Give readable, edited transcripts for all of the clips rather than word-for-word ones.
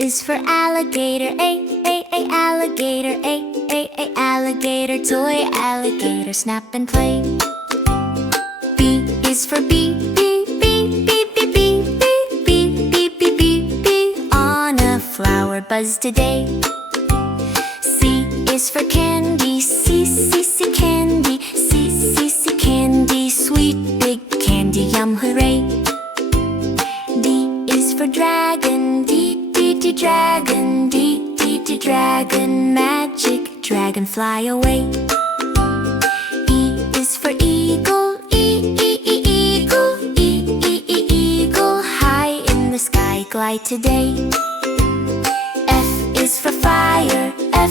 is for alligator, A, alligator, A, alligator, toy alligator, snap and play. B is for bee, bee, on a flower buzz today. C is for candy, C, candy, C, candy, sweet big candy, yum, hooray. D is for dragon, D, dragon, D, dragon, magic dragon, fly away. E is for eagle, eagle, eagle, high in the sky, glide today. F is for fire, F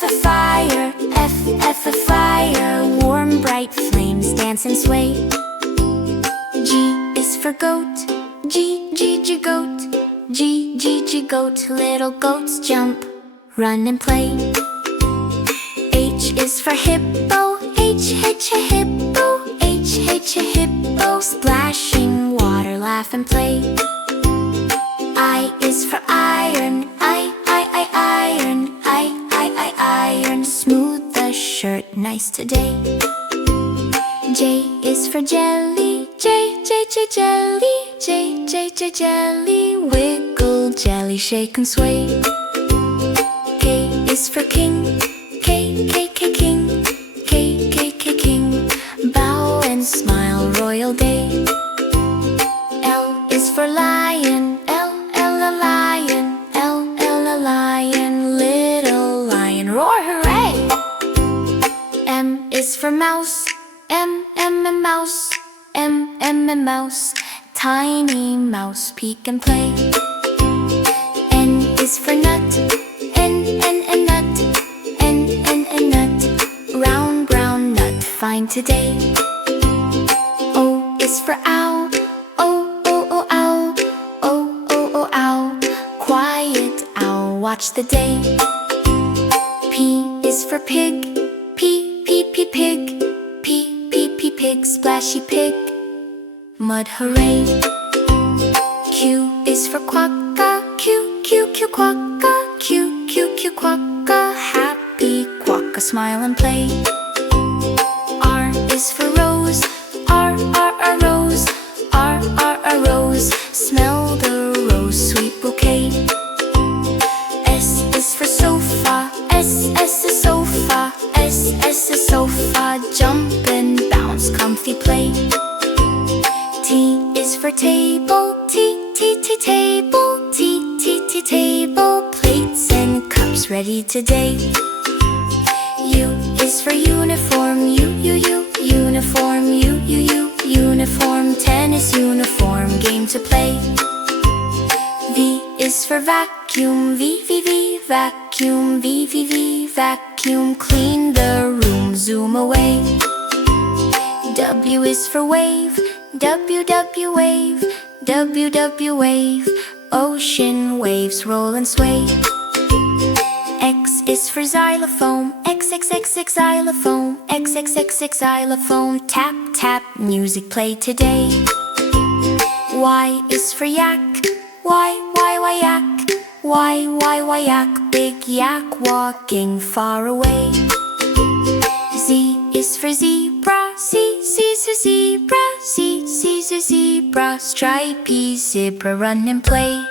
for fire, F for fire, warm bright flames dance and sway. G is for goat, G, goat, G, goat, little goats jump, run and play. H is for hippo, H, hippo, H, hippo, splashing water, laugh and play. I is for iron, iron, iron, smooth the shirt, nice today. J is for jelly, J, jelly, jelly, wiggle jelly, shake and sway. K is for king, K, king, king, bow and smile, royal day. L is for lion, L, a lion, L, a lion, little lion, roar hooray. M is for mouse, M, mouse, M, mouse, tiny mouse, peek and play. N is for nut, N, nut, N, nut, round brown nut, find today. O is for owl, owl, owl, quiet owl, watch the day. P is for pig, P, pig, P, pig, splashy pig, mud hooray. Q is for quokka, Q, quokka, Q, quokka, happy quokka, smile and play. R is for rose, R, rose, R, rose, smell the rose, sweet bouquet. S is for sofa, S, sofa, S, sofa, jump and bounce, comfy play. T is for table, T, table, T, table, plates and cups ready today. U is for uniform, uniform, uniform, tennis uniform, game to play. V is for vacuum, V, vacuum, V, vacuum, clean the room, zoom away. W is for wave, W, wave, W, wave, ocean waves roll and sway. X is for xylophone, X, xylophone, X, xylophone, tap, tap, music play today. Y is for yak, Y, yak, Y, yak, big yak walking far away. Z is for zebra, Z, zebra, Z, zebra, stripy zebra, run and play.